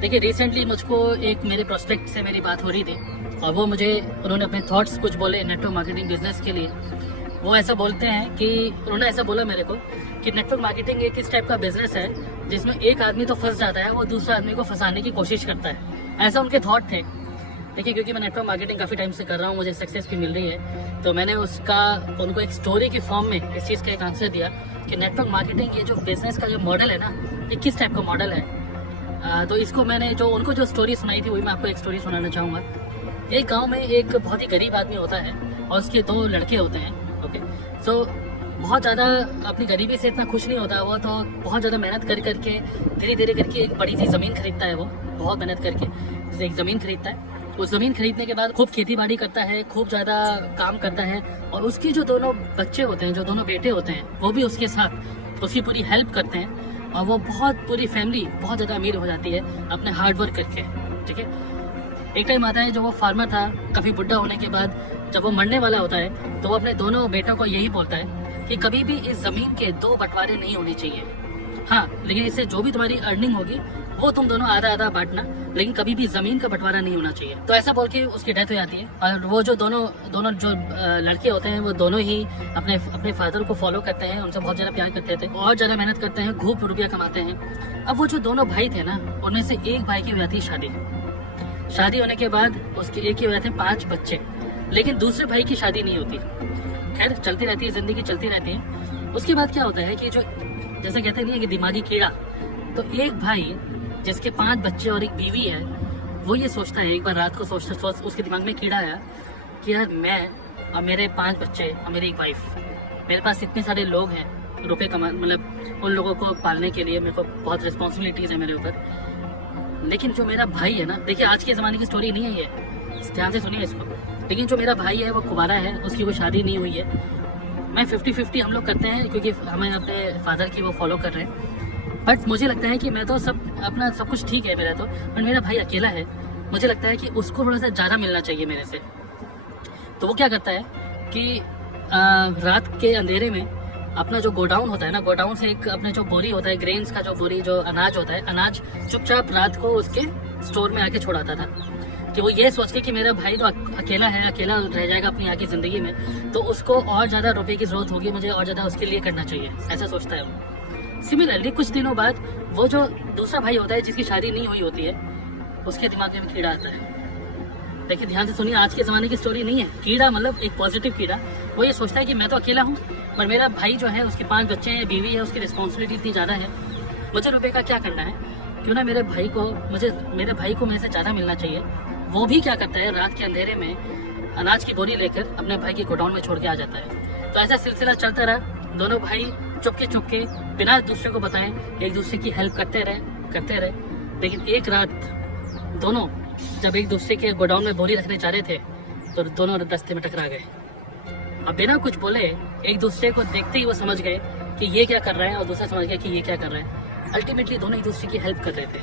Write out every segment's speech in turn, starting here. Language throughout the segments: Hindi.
देखिए रिसेंटली मुझको एक मेरे प्रोस्पेक्ट से मेरी बात हो रही थी और वो उन्होंने अपने थॉट्स कुछ बोले नेटवर्क मार्केटिंग बिजनेस के लिए। वो ऐसा बोलते हैं कि उन्होंने ऐसा बोला मेरे को कि नेटवर्क मार्केटिंग एक इस टाइप का बिजनेस है जिसमें एक आदमी तो फंस जाता है, वो दूसरा आदमी को फंसाने की कोशिश करता है। ऐसा उनके थॉट थे। देखिए क्योंकि मैं नेटवर्क मार्केटिंग काफ़ी टाइम से कर रहा हूँ, मुझे सक्सेस भी मिल रही है, तो मैंने उनको एक स्टोरी के फॉर्म में इस चीज़ का एक आंसर दिया कि नेटवर्क मार्केटिंग ये जो बिजनेस का जो मॉडल है ना, ये किस टाइप का मॉडल है। तो इसको मैंने उनको जो स्टोरी सुनाई थी वही मैं आपको एक स्टोरी सुनाना चाहूँगा। एक गांव में एक बहुत ही गरीब आदमी होता है और उसके 2 लड़के होते हैं। ओके, सो बहुत ज़्यादा अपनी गरीबी से इतना खुश नहीं होता वो, तो बहुत ज़्यादा मेहनत करके धीरे धीरे करके एक बड़ी सी ज़मीन खरीदता है। वो बहुत मेहनत करके एक ज़मीन खरीदता है। उस ज़मीन खरीदने के बाद खूब खेती बाड़ी करता है, खूब ज़्यादा काम करता है और उसके जो दोनों बच्चे होते हैं, जो दोनों बेटे होते हैं, वो भी उसके साथ उसकी पूरी हेल्प करते हैं और वो पूरी फैमिली बहुत ज़्यादा अमीर हो जाती है अपने हार्डवर्क करके। ठीक है, एक टाइम आता है जब वो फार्मर था, काफ़ी बुढ़ा होने के बाद जब वो मरने वाला होता है तो वो अपने दोनों बेटों को यही बोलता है कि कभी भी इस ज़मीन के 2 बंटवारे नहीं होने चाहिए। हाँ, लेकिन इससे जो भी तुम्हारी अर्निंग होगी वो तुम दोनों आधा आधा बांटना, लेकिन कभी भी ज़मीन का बंटवारा नहीं होना चाहिए। तो ऐसा बोल के उसकी डेथ हो जाती है और वो जो दोनों जो लड़के होते हैं वो दोनों ही अपने फादर को फॉलो करते हैं, उनसे बहुत ज़्यादा प्यार करते थे और ज़्यादा मेहनत करते हैं, खूब रुपया कमाते हैं। अब वो जो दोनों भाई थे ना, उनमें से एक भाई की हो जाती है शादी होने के बाद उसके एक ही हो जाते हैं 5 बच्चे, लेकिन दूसरे भाई की शादी नहीं होती। खैर चलती रहती है, जिंदगी चलती रहती है। उसके बाद क्या होता है कि जो जैसे कहते नहीं है कि दिमागी कीड़ा, तो एक भाई जिसके 5 बच्चे और एक बीवी है, वो ये सोचता है, एक बार रात को उसके दिमाग में कीड़ा आया कि यार मैं और मेरे 5 बच्चे और मेरी एक वाइफ, मेरे पास इतने सारे लोग हैं, रुपए कमा मतलब उन लोगों को पालने के लिए मेरे को बहुत रिस्पॉन्सिबिलिटीज़ है मेरे ऊपर, लेकिन जो मेरा भाई है ना, देखिए आज के ज़माने की स्टोरी नहीं है ये, ध्यान से सुनिए इसको, लेकिन जो मेरा भाई है वो कुंवारा है, उसकी कोई शादी नहीं हुई है। मैं 50-50 हम लोग करते हैं क्योंकि हमें अपने फादर की वो फॉलो कर रहे हैं, बट मुझे लगता है कि मैं तो सब कुछ ठीक है मेरा तो, बट मेरा भाई अकेला है, मुझे लगता है कि उसको थोड़ा सा ज़्यादा मिलना चाहिए मेरे से। तो वो क्या करता है कि रात के अंधेरे में अपना जो गोडाउन होता है ना, गोडाउन से एक अपने जो बोरी होता है, ग्रेन्स का जो बोरी, जो अनाज होता है, अनाज चुपचाप रात को उसके स्टोर में आके छोड़ाता था कि वो ये सोच के कि मेरा भाई तो अकेला है, अकेला रह जाएगा अपनी आगे ज़िंदगी में, तो उसको और ज़्यादा रुपए की ज़रूरत होगी, मुझे और ज़्यादा उसके लिए करना चाहिए, ऐसा सोचता है वो। सिमिलरली कुछ दिनों बाद वो जो दूसरा भाई होता है जिसकी शादी नहीं हुई होती है, उसके दिमाग में कीड़ा आता है। देखिए ध्यान से सुनिए, आज के ज़माने की स्टोरी नहीं है, कीड़ा मतलब एक पॉजिटिव कीड़ा। वो ये सोचता है कि मैं तो अकेला हूँ, पर मेरा भाई जो है उसके 5 बच्चे हैं, बीवी है, उसकी रिस्पॉन्सिबिलिटी इतनी ज़्यादा है, मुझे रुपये का क्या करना है, क्यों ना मेरे भाई को मेरे से ज़्यादा मिलना चाहिए। वो भी क्या करता है, रात के अंधेरे में अनाज की बोरी लेकर अपने भाई के गोडाउन में छोड़ के आ जाता है। तो ऐसा सिलसिला चलता रहा, दोनों भाई चुपके बिना दूसरे को बताएं एक दूसरे की हेल्प करते रहे। लेकिन एक रात दोनों जब एक दूसरे के गोडाउन में बोरी रखने जा रहे थे तो दोनों रास्ते में टकरा गए। अब बिना कुछ बोले एक दूसरे को देखते ही वो समझ गए कि ये क्या कर रहा है और दूसरा समझ गया कि ये क्या कर रहा है। अल्टीमेटली दोनों एक दूसरे की हेल्प कर रहे थे।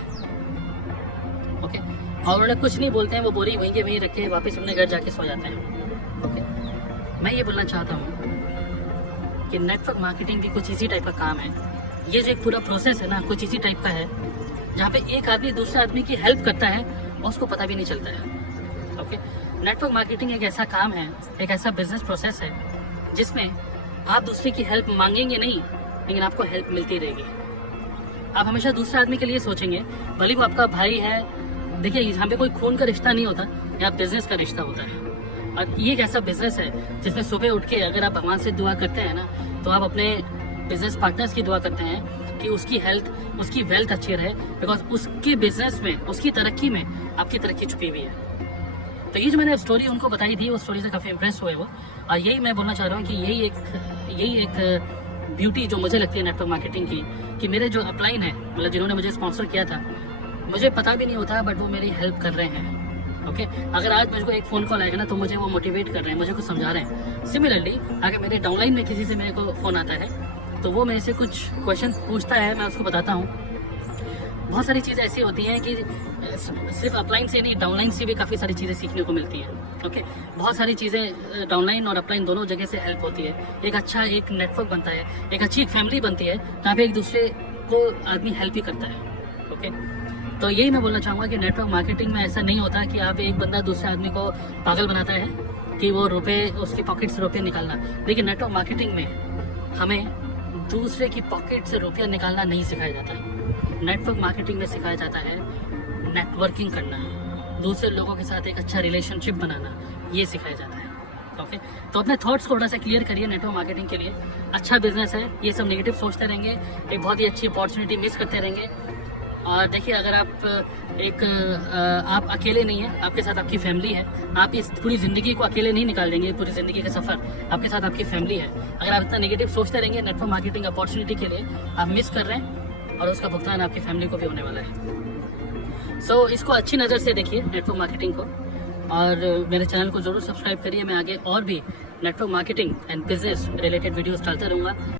ओके, और उन्होंने कुछ नहीं बोलते हैं, वो बोरी वहीं के वहीं रखे वापस अपने घर जाके सो जाते हैं। ओके, मैं ये बोलना चाहता हूँ कि नेटवर्क मार्केटिंग भी कुछ इसी टाइप का काम है। ये जो एक पूरा प्रोसेस है ना, कुछ इसी टाइप का है, जहाँ पे एक आदमी दूसरे आदमी की हेल्प करता है और उसको पता भी नहीं चलता है। ओके, नेटवर्क मार्केटिंग एक ऐसा काम है, एक ऐसा बिजनेस प्रोसेस है जिसमें आप दूसरे की हेल्प मांगेंगे नहीं, लेकिन आपको हेल्प मिलती रहेगी। आप हमेशा दूसरे आदमी के लिए सोचेंगे, भले वो आपका भाई है। देखिए यहाँ पे कोई खून का रिश्ता नहीं होता, यहाँ बिजनेस का रिश्ता होता है। और ये एक ऐसा बिजनेस है जिसमें सुबह उठ के अगर आप भगवान से दुआ करते हैं ना, तो आप अपने बिजनेस पार्टनर्स की दुआ करते हैं कि उसकी हेल्थ, उसकी वेल्थ अच्छी रहे, बिकॉज उसके बिजनेस में, उसकी तरक्की में आपकी तरक्की छुपी हुई है। तो ये जो मैंने स्टोरी उनको बताई थी, उस स्टोरी से काफ़ी इंप्रेस हुए वो, और यही मैं बोलना चाह रहा हूँ कि यही एक ब्यूटी जो मुझे लगती है नेटवर्क मार्केटिंग की, कि मेरे जो अपलाइन है, मतलब जिन्होंने मुझे स्पॉन्सर किया था, मुझे पता भी नहीं होता बट वो मेरी हेल्प कर रहे हैं। ओके, अगर आज मुझको एक फ़ोन कॉल आएगा ना तो मुझे वो मोटिवेट कर रहे हैं, मुझे कुछ समझा रहे हैं। सिमिलरली अगर मेरे डाउनलाइन में किसी से मेरे को फ़ोन आता है तो वो मेरे से कुछ क्वेश्चन पूछता है, मैं उसको बताता हूँ। बहुत सारी चीज़ें ऐसी होती हैं कि सिर्फ अपलाइन से नहीं, डाउनलाइन से भी काफ़ी सारी चीज़ें सीखने को मिलती हैं। ओके, बहुत सारी चीज़ें डाउनलाइन और अपलाइन दोनों जगह से हेल्प होती है। एक अच्छा एक नेटवर्क बनता है, एक अच्छी एक फैमिली बनती है, जहाँ पे एक दूसरे को आदमी हेल्प ही करता है। ओके, तो यही मैं बोलना चाहूँगा कि नेटवर्क मार्केटिंग में ऐसा नहीं होता कि आप एक बंदा दूसरे आदमी को पागल बनाता है कि वो रुपए उसकी पॉकेट से रुपये निकालना। लेकिन नेटवर्क मार्केटिंग में हमें दूसरे की पॉकेट से रुपया निकालना नहीं सिखाया जाता। नेटवर्क मार्केटिंग में सिखाया जाता है नेटवर्किंग करना, दूसरे लोगों के साथ एक अच्छा रिलेशनशिप बनाना, ये सिखाया जाता है। ओके, तो अपने थॉट्स को थोड़ा सा क्लियर करिए। नेटवर्क मार्केटिंग के लिए अच्छा बिजनेस है, ये सब नेगेटिव सोचते रहेंगे, एक बहुत ही अच्छी अपॉर्चुनिटी मिस करते रहेंगे। और देखिए, अगर आप अकेले नहीं हैं, आपके साथ आपकी फैमिली है। आप इस पूरी ज़िंदगी को अकेले नहीं निकाल देंगे, पूरी ज़िंदगी का सफ़र आपके साथ आपकी फैमिली है। अगर आप इतना नेगेटिव सोचते रहेंगे नेटवर्क मार्केटिंग अपॉर्चुनिटी के लिए, आप मिस कर रहे हैं और उसका भुगतान आपकी फैमिली को भी होने वाला है। सो इसको अच्छी नज़र से देखिए नेटवर्क मार्केटिंग को, और मेरे चैनल को ज़रूर सब्सक्राइब करिए। मैं आगे और भी network marketing and business related videos डालता रहूँगा।